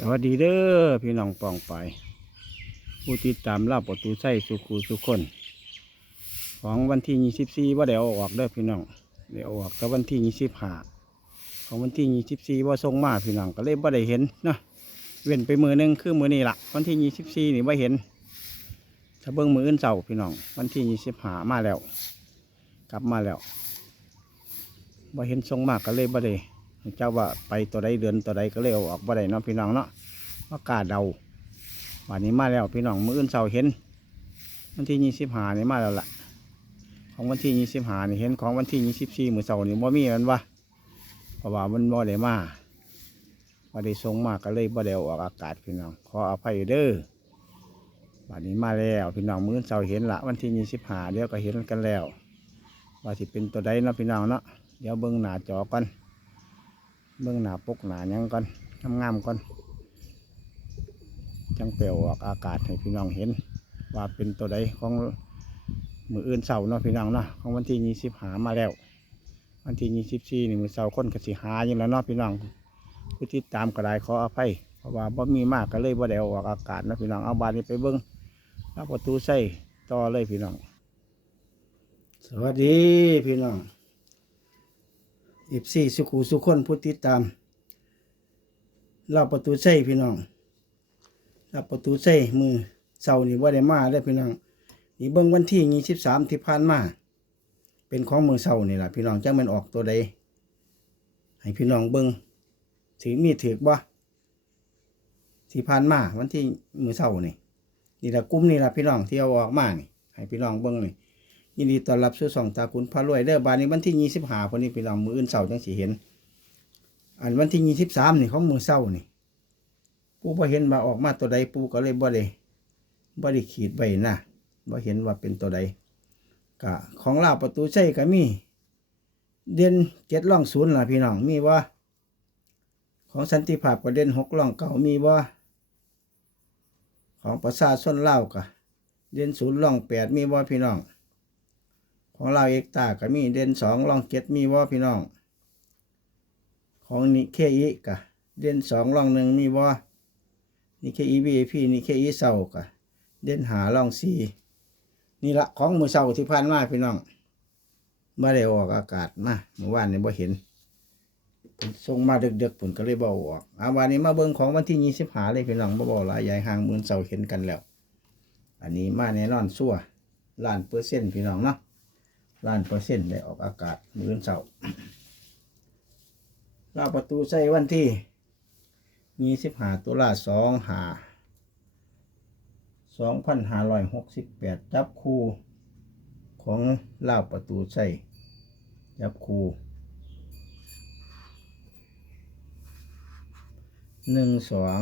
สวัสดีเด้อพี่น้องปองไป ผู้ติดตามเล่าประตูไส้สุขูสุคน ของวันที่ยี่สิบสี่ว่าเดี๋ยวออกเด้อพี่น้องเดี๋ยวออกกับวันที่ยี่สิบห้าของวันที่ยี่สิบสี่ว่าส่งมาพี่น้องก็เลยบ่ได้เห็นเนาะเว้นไปมือหนึงคือมือนี้ละวันที่ยี่สิบสี่นี่ว่าเห็นถ้าเบิ้งมืออื่นเสาพี่น้อง วันที่ยี่สิบห้ามาแล้ว กลับมาแล้วบ่เห็นส่งมากก็เลยบ่ได้ เจ้าว่าไปตัวใดเดือนตัวใดก็เลยเอาออกบ่ได้เนาะพี่น้องเนาะว่ากาเดาวันนี้มาแล้วพี่น้องมื้ออื่นเสาเห็น วันที่ยี่สิบห้านี่มาแล้วล่ะ ของวันที่ยี่สิบห้านี่เห็นของวันที่ยี่สิบสี่มื้อเสานี่บ่มีมันวะเพราะว่ามันบ่ได้มาบ่ได้ส่งมากก็เลยบ่ได้เอาออกอากาศพี่น้องขออภัยเด้อวันนี้มาแล้วพี่น้องมื้ออื่นเสาเห็นละวันที่ยี่สิบห้าเดี๋ยวก็เห็นกันแล้วว่าสิเป็นตัวใดเนาะพี่น้องเนาะเดี๋ยวเบิ่งหน้าจอก่อน เบื้องหน้าปกหนายังก่อนงามๆก่อน จังเปลวออกอากาศให้พี่น้องเห็น ว่าเป็นตัวใดของมืออื่นเสาร์เนาะพี่น้องเนาะของวันที่ยี่สิบหามาแล้ว วันที่ยี่สิบสี่นี่มือเสาร์คนกสิหาอย่างแล้วเนาะพี่น้องผู้ติดตามก็ไดขออภัยเพราะว่าบ่มีมากก็เลยบ่ได้อาออกอากาศเนาะพี่น้องเอาบานนี้ไปเบิ้งแล้วประตูใส่ต่อเลยพี่น้อง สวัสดีพี่น้อง อีบสี่สุขูสุคนผู้ติดตามเรับประตูใส่พี่น้องเรับประตูใส่มือเสาร์นี่ว่าได้มาได้พี่น้องนี่เบิ่งวันที่ยี่สิบสามที่ผ่านมาเป็นของมือเสาร์นี่แหละพี่น้องจังมันออกตัวใดให้พี่น้องเบิ่งถือมีดถือบ่ที่ผ่านมาวันที่มือเสาร์นี่นี่ละกุ้มนี่ละพี่น้องที่เอาออกมานี่ให้พี่น้องเบิ่งนี่ ยินดีต้อนรับสู่สองตาคุณพระรวยเด้อบานนี้วันที่ยี่สิบห้าพอนี้พี่น้องมืออื่นเสาจังสิเห็น อันวันที่ยี่สิบสามนี่ของมือเสาร์นี่ปูพอเห็นว่าออกมาตัวใดปูก็เลยบ่ได้บ่ได้ขีดไว้นะบ่เห็นว่าเป็นตัวใดก็ของลาประตูใช่ก็มีเด่นเจ็ดล่องศูนย์ล่ะพี่น้องมีว่าของสันติภาพก็เด่นหกล่องเก่ามีว่าของประชาชนเลาก็เด่นศูนย์ล่องแปดมีว่าพี่น้อง ของเราเอกตาก็มีเด่นสองลองเจ็ดมีว่าพี่น้อง ของนิเคอีกะเด่นสองลองหนึ่งมีว่านิเคอีบีพี่นิเคอีเศร้ากะเด่นหาลองสี่นี่ละของมือเศร้าที่ผ่านมาพี่น้องมาได้ออกอากาศมาเมื่อวานนี้บ่เห็นส่งมาเด็กๆผลก็เลยบอาออกอาวันนี้มาเบิ่งของวันที่ยี่สิบหาเลยพี่น้องบ่บอกหลายใหญ่ห่างมือเศร้าเห็นกันแล้ว อันนี้มาแน่นอนซั่วล้านเปอร์เซ็นต์พี่น้องเนาะ ล้านเปอร์เซ็นต์ได้ออกอากาศมื้อนเสาร์ลาประตูใส่วันที่ยี่สิบหาตุลาสองหาสองพันห้าร้อยหกสิบแปดจับคู่ของลาประตูใส่จับคู่หนึ่งสอง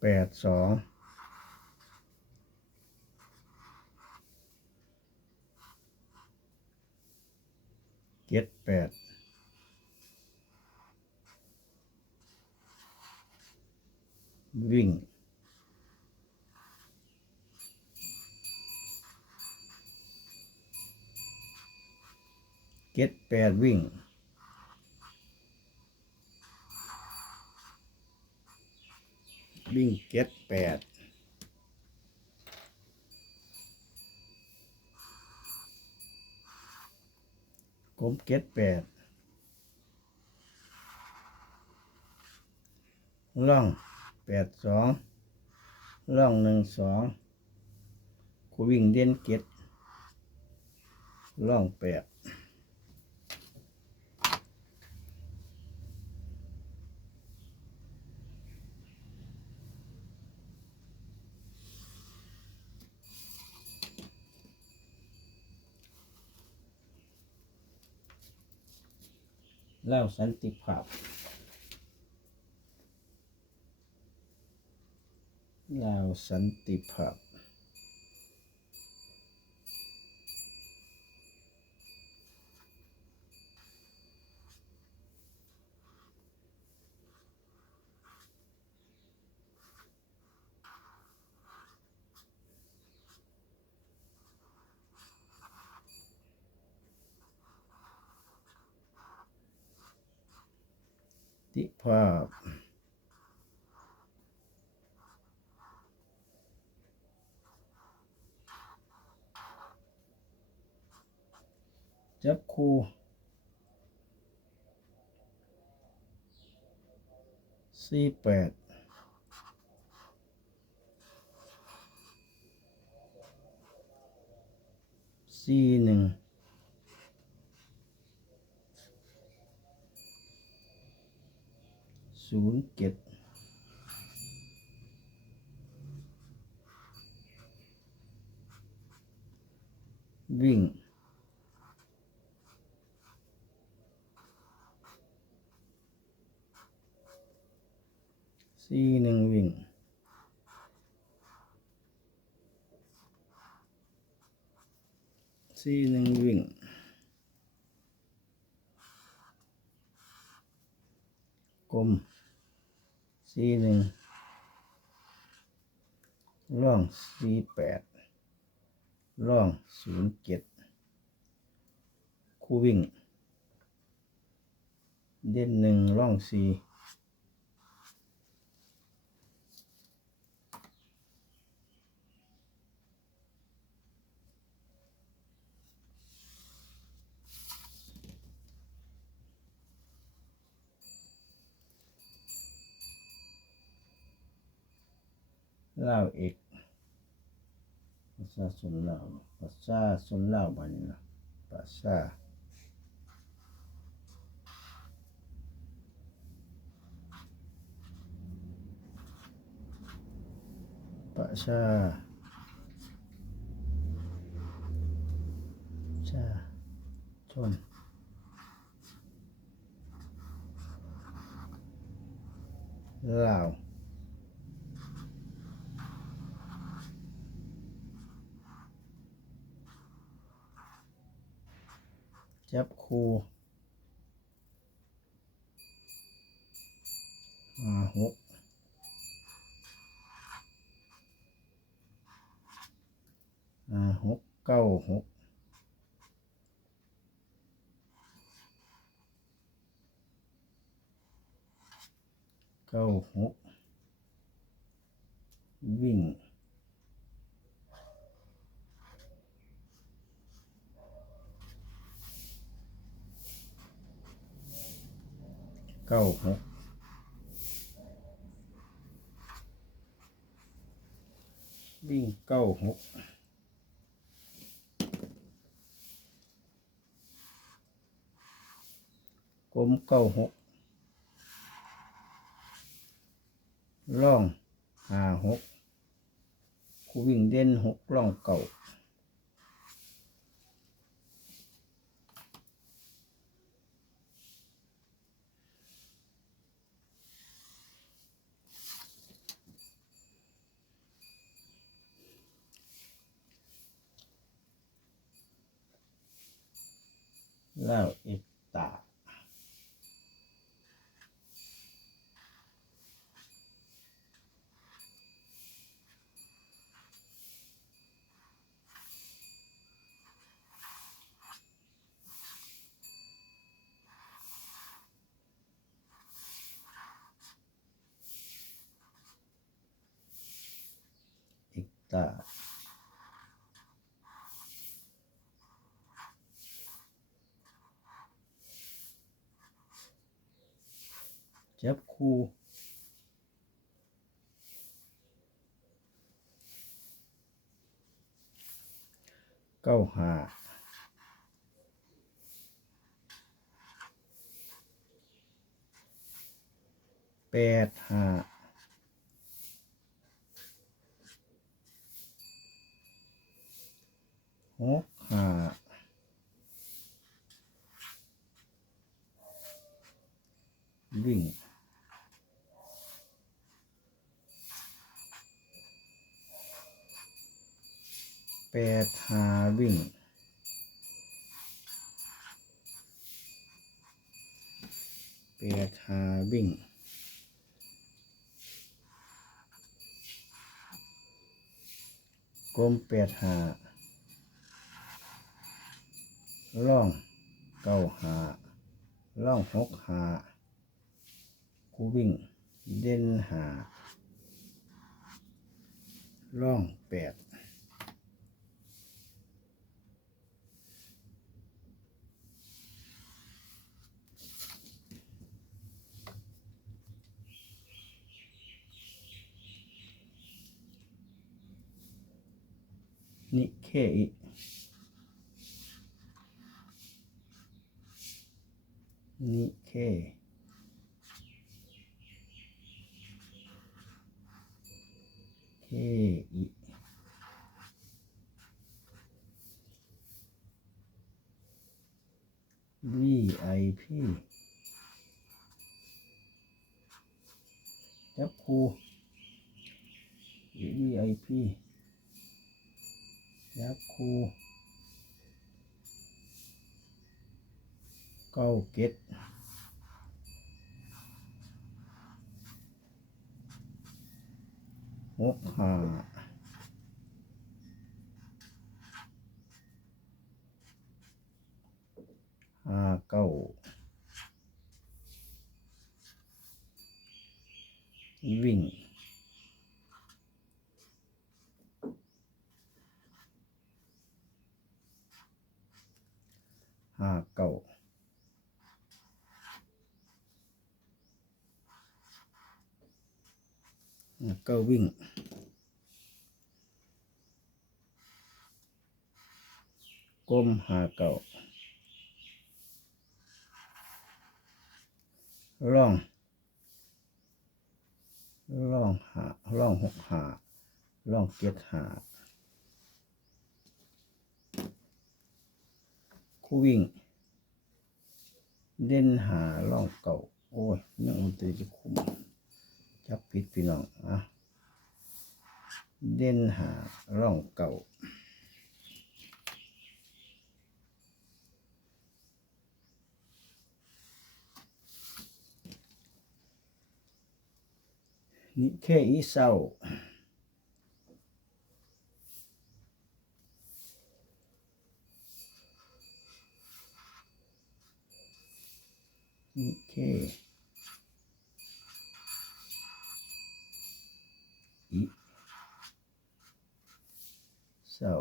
แปดสอง เจ็ดแปดวิ่งเจ็ดแปดวิ่งวิ่งเจ็ดแปด ผมเก็ตแปดล่องแปดสองล่องหนึ่งสองกูวิ่งเด่นเก็ตล่องแปด แล้วสันติภาพแล้วสันติภาพ ติภาพ จับคู่สี่แปดสี่หนึ่ง ศูนย์เจ็ดวิ่งสี่หนึ่งวิ่งสี่หนึ่งวิ่งกลม สี่หนึ่งร่องสี่แปดร่องศูนย์เจ็ดคู่วิ่ง เด่นหนึ่งร่องสี่ ล่าวเอกภาษาสุนลาวภาษาสุนลาวบ้านนี้นะภาษาภาษาชาชนลาว จับคู่ห้าหกห้าหกเก้าหกเก้าหกวิ่ง เก้าหกวิ่งเก้าหกกลมเก้าหกล่องหาหกคูวิ่งเด่นหกล่องเก่า แล้วอีกตา อีกตา จับคู่เก้าห้าแปดห้าหกห้าวิ่ง ปดหาวิ่งแปดหาวิ่งกลมแปดหาล่องเก้าหาล่องหกหาคูวิ่งเด่นหาร่องแปดนิเค อินิเคเคอิวีไอพีจับคู เก้าเก็ดหกห้าห้าเก้าวิ่งห้าเก้า ห้าเก้าวิ่ง ก้มหาเก่าร่องร่องหาร่องหกหาร่องเจ็ดหาคู่วิ่ง เด่นหาร่องเก่า โอ้ยยังมันตีจะคุ้ม จับผิดพี่น้องอะเด่นหาร่องเก่านิเคอีเศร้านิเค อีเศร้า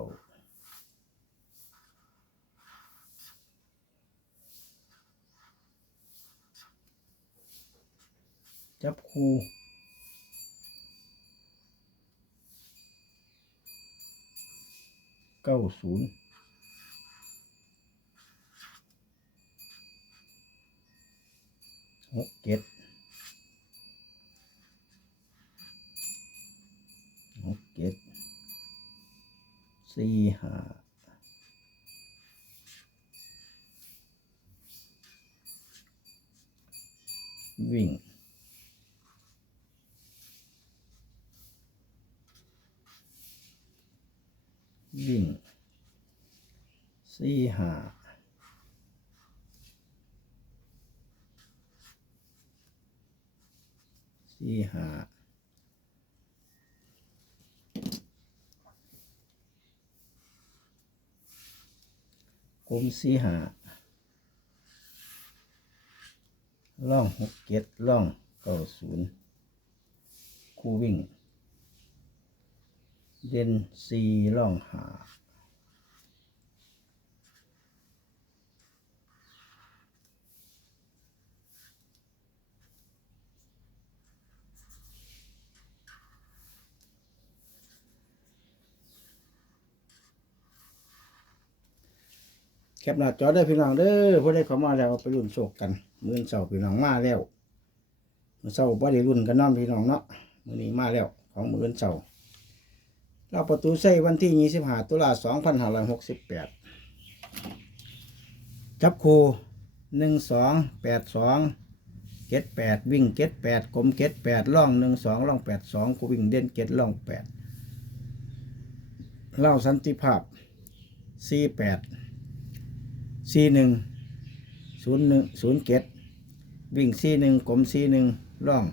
จับคู่ เก้าศูนย์หกเจ็ดหกเจ็ด สี่ห้าวิ่งวิ่งสี่ห้าสี่ห้า ผมสี่หาล่องหกเก็ดล่องเก้าศูนย์คู่วิ่ง เด่นสี่ล่องหา แคปหน้าจอได้พี่น้องเด้อผู้ใดเข้ามาแล้วไปรุ่นโศกกันมื้อเช้าพี่น้องมาแล้วมื้อเช้าบ่ได้รุ่นกันน้องพี่น้องเนาะมือนี้มาแล้วของมื้อเช้าเราประตูใส่วันที่ 25 ตุลา2568 จับคู่12 82 78 วิ่ง 78กลม78ล่อง 12ล่อง 82กูวิ่งเด่น7ล่อง 8เล่าสันติภาพ 48 สี่หนึ่งศูนย์หนึ่งศูนย์เจ็ดวิ่งสี่หนึ่งกลมสี่หนึ่งร่อง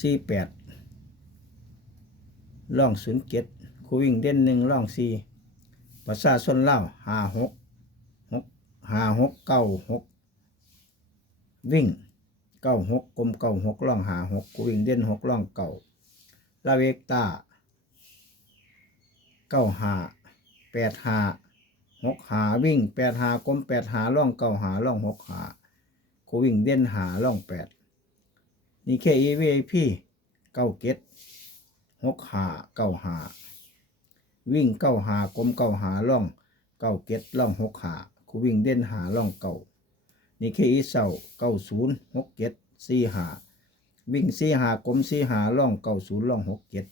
สี่แปดร่องศูนย์เจ็ดคูวิ่งเด่นหนึ่งร่องสี่ประชาชนเล่าห้าหกหกห้าหกเก้าหกวิ่งเก้าหกกลมเก้าหกล่องหาหกกูวิ่งเด่นหกล่องเก่าลาเวกตาเก้าหา แปดหาหกหาวิ่งแปดหากลมแปดหาล่องเก้าหาล่องหกหากูวิ่งเด่นหาล่องแปดนี่แค่อีวีพี่เก้าเก็ดหกหาเก้าหาวิ่งเก้าหากลมเก้าหาล่องเก้าเก็ดล่องหกหากูวิ่งเด่นหาล่องเก้านี่คืออีเสาเก้าศูนย์หกเจ็ดสี่หาวิ่งสี่หากลมสี่หาล่องเก้าศูนย์ล่องหกเจ็ด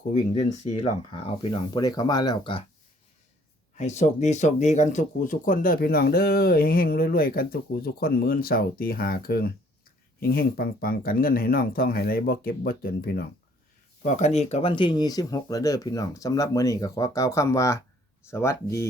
คูวิ่งเล่นสี่ล่องหาเอาพี่น้องพอได้เข้ามาแล้วกะ ให้โชคดีโชคดีกันทุกขู่ทุกคนเด้อพี่น้องเด้อเฮงเฮงๆรวยๆกันทุกขู่ทุกคนมื้อเสาตีหาเครึ่งเฮงเฮงๆปังๆกันเงินให้น้องท่องให้ไรบ่เก็บบ่จนพี่น้องพอกันอีกกับวันที่ยี่สิบหกแล้วเด้อพี่น้องสำหรับมื้อนี้ก็ขอกล่าวคำว่า สวัสดี